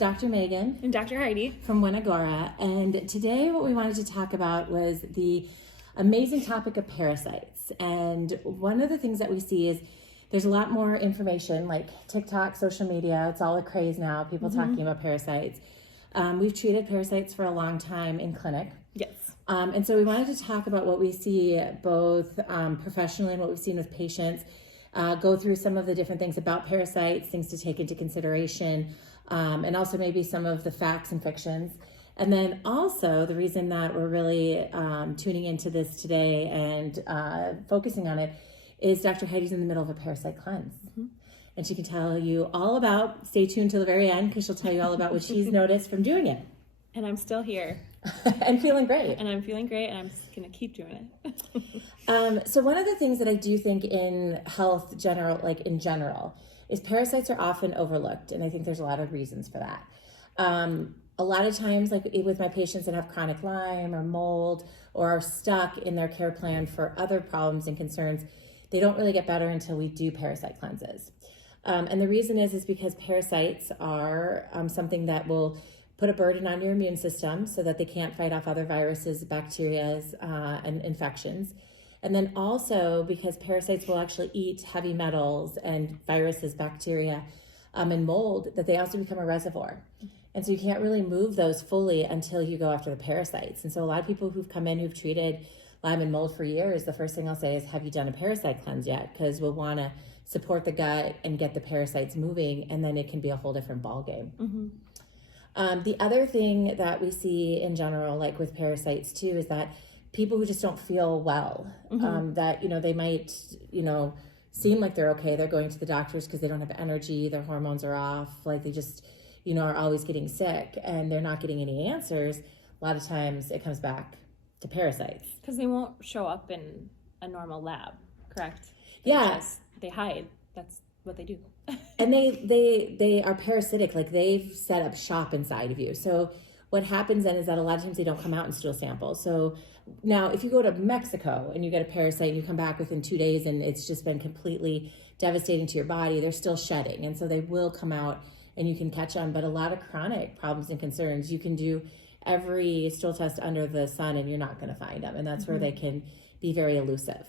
Dr. Meaghan and Dr. Heidi from One Agora, and today what we wanted to talk about was the amazing topic of parasites. And one of the things that we see is there's a lot more information, like TikTok, social media, it's all a craze now, people talking about parasites. We've treated parasites for a long time in clinic. Yes. And so we wanted to talk about what we see both professionally and what we've seen with patients, go through some of the different things about parasites, things to take into consideration, and also maybe some of the facts and fictions. And then also the reason that we're really tuning into this today and focusing on it is Dr. Heidi's in the middle of a parasite cleanse. And she can tell you all about, stay tuned till the very end because she'll tell you all about what she's noticed from doing it. And I'm still here. And feeling great. And I'm feeling great, and I'm just going to keep doing it. So one of the things that I do think in health in general, is parasites are often overlooked. And I think there's a lot of reasons for that. A lot of times, like with my patients that have chronic Lyme or mold or are stuck in their care plan for other problems and concerns, they don't really get better until we do parasite cleanses. And the reason is because parasites are something that will put a burden on your immune system so that they can't fight off other viruses, bacteria, and infections. And then also because parasites will actually eat heavy metals and viruses, bacteria, and mold, that they also become a reservoir. And so you can't really move those fully until you go after the parasites. And so a lot of people who've come in who've treated Lyme and mold for years, the first thing I'll say is, have you done a parasite cleanse yet? Because we'll want to support the gut and get the parasites moving, and then it can be a whole different ballgame. The other thing that we see in general, like with parasites too, is that people who just don't feel well, that, they might, seem like they're okay. They're going to the doctors because they don't have energy. Their hormones are off. Like they just, are always getting sick and they're not getting any answers. A lot of times it comes back to parasites. Because they won't show up in a normal lab, correct? They hide. That's what they do. And they are parasitic, like they've set up shop inside of you. So what happens then is that a lot of times they don't come out in stool samples. So now if you go to Mexico and you get a parasite and you come back within 2 days and it's just been completely devastating to your body, they're still shedding. And so they will come out and you can catch them. But a lot of chronic problems and concerns, you can do every stool test under the sun and you're not going to find them. And that's where they can be very elusive.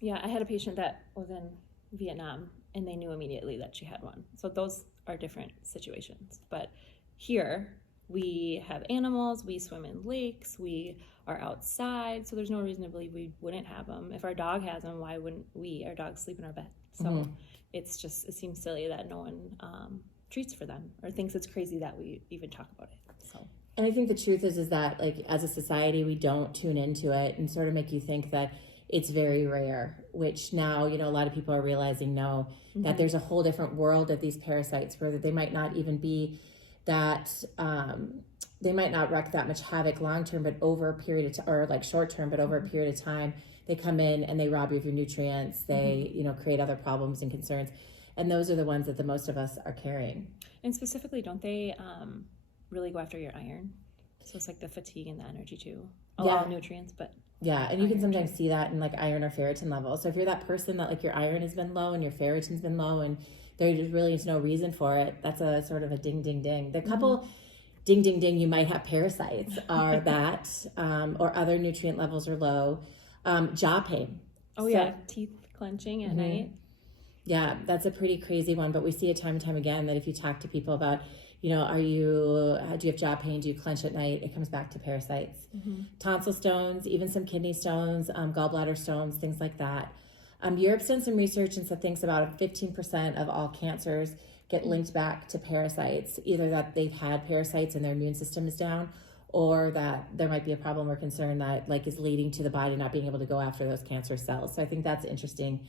Yeah, I had a patient that was in Vietnam and they knew immediately that she had one. So those are different situations. But here we have animals, we swim in lakes, we are outside, so there's no reason to believe we wouldn't have them. If our dog has them, why wouldn't we? Our dogs sleep in our bed. So it seems silly that no one treats for them or thinks it's crazy that we even talk about it. So. And I think the truth is that like as a society, we don't tune into it and sort of make you think that it's very rare, which now, a lot of people are realizing that there's a whole different world of these parasites where they might not even be that, they might not wreak that much havoc long-term, but over a period of time, or like short-term, but over a period of time, they come in and they rob you of your nutrients. They, create other problems and concerns. And those are the ones that the most of us are carrying. And specifically, don't they really go after your iron? So it's like the fatigue and the energy too. All nutrients, but... Yeah, and you can sometimes see that in like iron or ferritin levels. So if you're that person that like your iron has been low and your ferritin's been low and there really is no reason for it, that's a sort of a ding, ding, ding. The couple ding, ding, ding, you might have parasites are that, or other nutrient levels are low. Jaw pain. Teeth clenching at night. Yeah, that's a pretty crazy one, but we see it time and time again that if you talk to people about, do you have jaw pain? Do you clench at night? It comes back to parasites. Tonsil stones, even some kidney stones, gallbladder stones, things like that. Europe's done some research and thinks about 15% of all cancers get linked back to parasites, either that they've had parasites and their immune system is down, or that there might be a problem or concern that like is leading to the body not being able to go after those cancer cells. So I think that's interesting.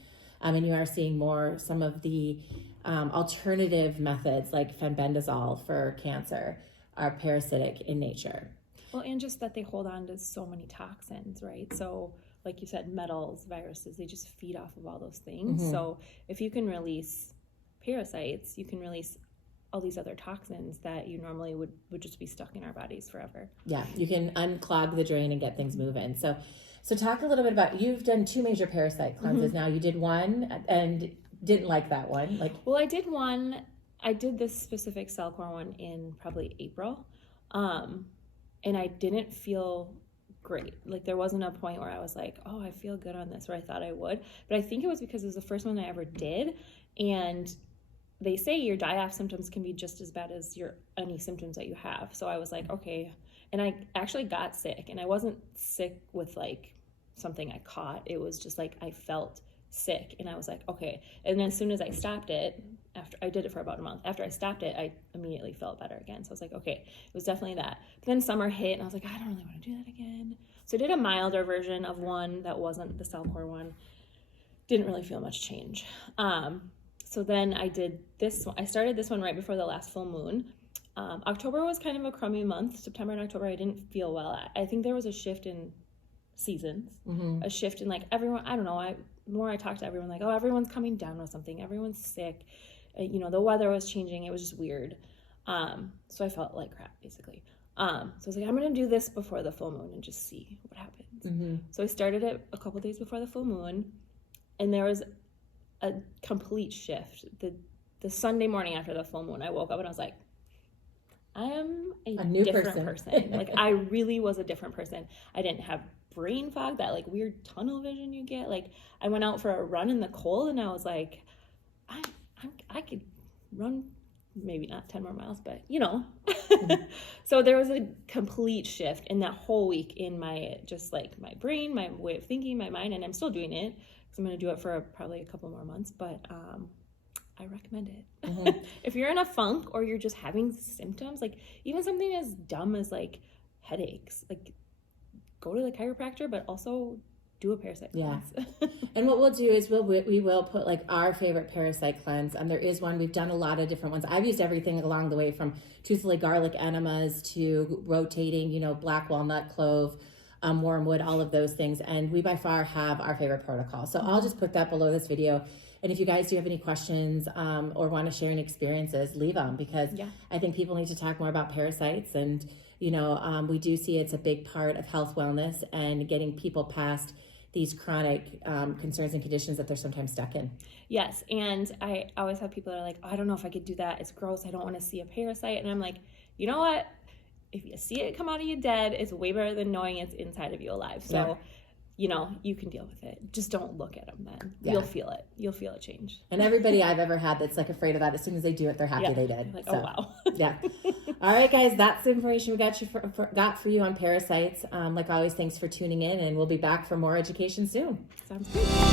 And you are seeing some of the alternative methods like fenbendazole for cancer are parasitic in nature. Well, and just that they hold on to so many toxins, right? So like you said, metals, viruses, they just feed off of all those things. So if you can release parasites, you can release all these other toxins that you normally would just be stuck in our bodies forever. Yeah, you can unclog the drain and get things moving. So talk a little bit about, you've done 2 major parasite cleanses now. You did one and didn't like that one. Well, I did one I did this specific Cellcore one in probably April, and I didn't feel great. Like there wasn't a point where I was like, oh, I feel good on this, where I thought I would. But I think it was because it was the first one I ever did, and they say your die-off symptoms can be just as bad as any symptoms that you have. So I was like, okay. And I actually got sick, and I wasn't sick with like something I caught. It was just like I felt sick, and I was like, okay. And as soon as I stopped it, after I did it for about a month, after I stopped it, I immediately felt better again. So I was like, okay, it was definitely that. But then summer hit, and I was like, I don't really want to do that again. So I did a milder version of one that wasn't the Cellcore one. Didn't really feel much change. So then I did this one. I started this one right before the last full moon. October was kind of a crummy month. September and October, I didn't feel well. I think there was a shift in seasons, a shift in like everyone, I don't know, the more I talked to everyone, like, oh, everyone's coming down with something. Everyone's sick. You know, the weather was changing. It was just weird. So I felt like crap, basically. So I was like, I'm going to do this before the full moon and just see what happens. So I started it a couple days before the full moon, and there was a complete shift. The Sunday morning after the full moon, I woke up and I was like, I am a new different person. Like I really was a different person. I didn't have brain fog, that like weird tunnel vision you get. Like I went out for a run in the cold, and I was like, I could run maybe not 10 more miles, but you know. So there was a complete shift in that whole week in my, just like my brain, my way of thinking, my mind, and I'm still doing it because I'm going to do it for probably a couple more months, but I recommend it. If you're in a funk or you're just having symptoms, like even something as dumb as like headaches, like go to the chiropractor, but also do a parasite cleanse. And what we'll do is we will put like our favorite parasite cleanse. There is one. We've done a lot of different ones. I've used everything along the way from toothly garlic enemas to rotating, black walnut, clove, wormwood, all of those things. And we by far have our favorite protocol. So I'll just put that below this video. And if you guys do have any questions or want to share any experiences, leave them, because I think people need to talk more about parasites. And, we do see it's a big part of health wellness and getting people past these chronic concerns and conditions that they're sometimes stuck in. Yes, and I always have people that are like, oh, I don't know if I could do that. It's gross. I don't want to see a parasite. And I'm like, you know what? If you see it come out of you dead, it's way better than knowing it's inside of you alive. So, you can deal with it. Just don't look at them then. You'll feel it. You'll feel it change. And everybody I've ever had that's like afraid of that, as soon as they do it, they're happy they did. Like, so, oh, wow. All right, guys, that's the information we got for you on parasites. Like always, thanks for tuning in, and we'll be back for more education soon. Sounds good.